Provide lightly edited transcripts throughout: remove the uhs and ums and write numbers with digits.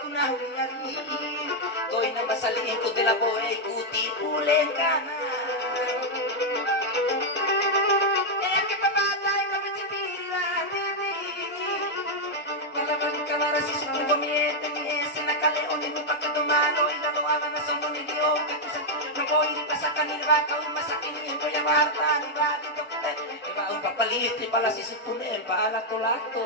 kuna hunyari toy na masaling ko tila po ay kuti pulen ka na eh que papata ay kapitira nini malaban ka mara si suko gomiete ni ese na kaleon ni pagkatumano ilalo aga na sa munigyo kakusa na boy pasa kanila ka masakin ni ko ya warta ni ba dito kita iba ang papalit ni pala si sukunen paala tolato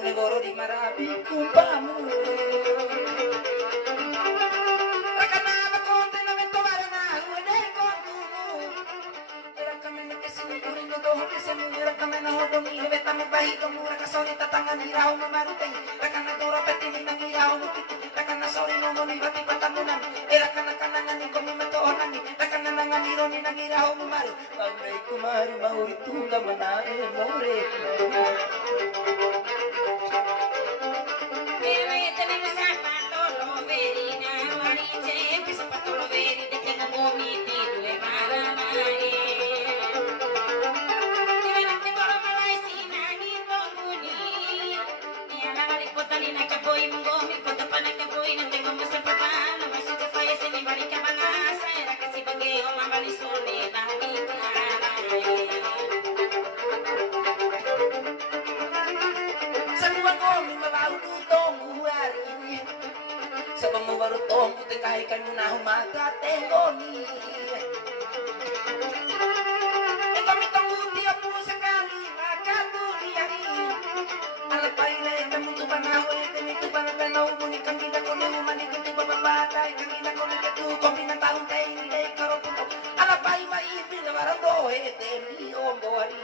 negoro di marabi kumpamu rakana bakonte na mentowara na ude kontu era kamena kesini kurino do hote semu era kamena hodo mi beta mo bahito mo rakasoni tatanga niraw mo marute rakana doro peti mi nangiraw mo rakana sori no mo ni bati patamunan era kana kanangan ni komi matonan rakana nanganiro ni nangiraw mo maru pamay kumaru mauritunga manae more sa pamawarutong puting kahit kayo na humaga tengoni e kami tanguti ako sa kali makatuliyari alapay na ito mundo panaho ito nito panaganaw ngunit kang ginako na humanig ito bababatay kang ginako na ito kami ng taong tayo hindi karoon alapay maibig na marando ito ni omboari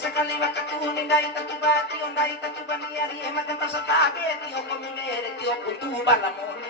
Sakali wakatuhuni dai tatubati ondai tatubani ari emat sa tabe tio kominere tio puntu balamone